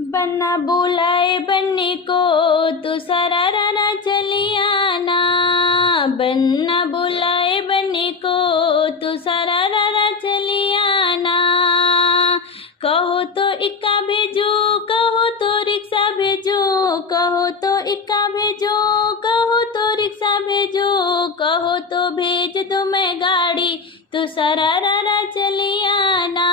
बन्ना बुलाए बन्नी को तू सरारा चली आना। बन्ना बुलाए बन्नी को तू सरारा चली आना। कहो तो इक्का भेजो, कहो तो रिक्शा भेजो, कहो तो इक्का भेजो, कहो तो रिक्शा भेजो, कहो तो भेज दो मैं गाड़ी तू सरारा चली आना।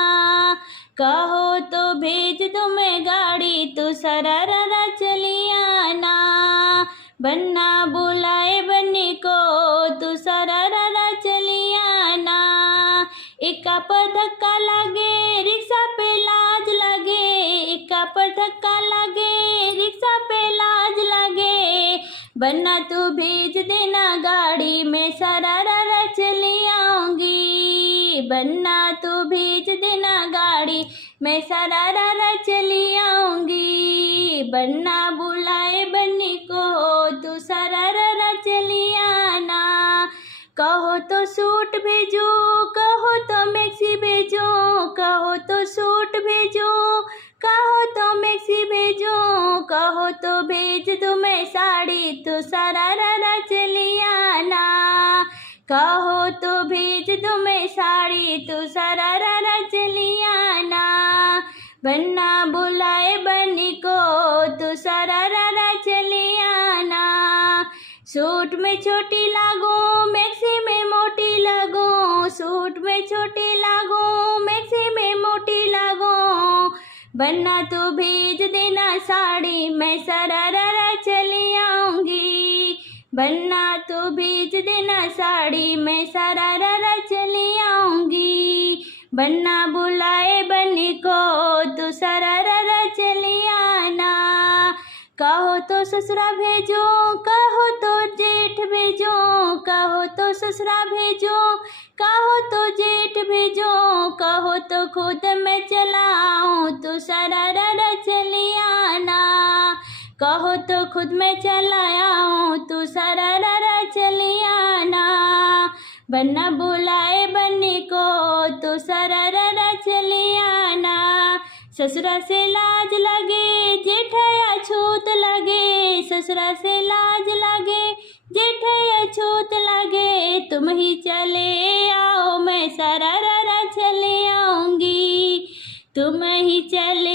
कहो तो भेज दो मैं गाड़ी तू सरारा चली आना। बन्ना बुलाए बन्नी को तू सरारा चली आना। इक्का पर धक्का लगे रिक्शा पे लाज लगे, इक्का पर धक्का लगे रिक्शा पे लाज लगे। बन्ना तू भेज देना गाड़ी में सरारा चली आऊंगी। बन्ना तू भेज देना गाड़ी मैं सरारा चली आऊंगी। बन्ना बुलाए बन्नी को तू सरारा चली आना। कहो तो सूट भेजो, कहो तो मैक्सी भेजो, कहो तो सूट भेजो, कहो तो मैक्सी भेजो, कहो तो भेज दो मैं साड़ी तू सरारा चली आना। कहो तो भेज दो मैं साड़ी तू सरारा चली आना। बन्ना बुलाए बन्नी को तू सरारा चली आना। सूट में छोटी लागो मैक्सी में मोटी लागो, सूट में छोटी लागो मैक्सी में मोटी लागो। बन्ना तू भेज देना साड़ी मैं सरारा चली आऊंगी। बन्ना तू भेज देना साड़ी मैं सरारा चली आऊंगी। बन्ना बुलाए बन्नी को तू सरारा चली आना। कहो तो ससुरा भेजो, कहो तो जेठ भेजो, कहो तो ससुरा भेजो, कहो तो जेठ भेजो, कहो तो खुद मैं चलाऊं तू सरारा चली आना। कहो तो खुद मैं चलाऊं तू सरारा चली आना। बन्ना बुलाए बन्नी को तू सरारा चली आना। ससुरा से लाज लगे जेठया छूत लगे, ससुरा से लाज लगे जेठया छूत लगे। तुम ही चले आओ मैं सरारा चली आऊंगी। तुम ही चले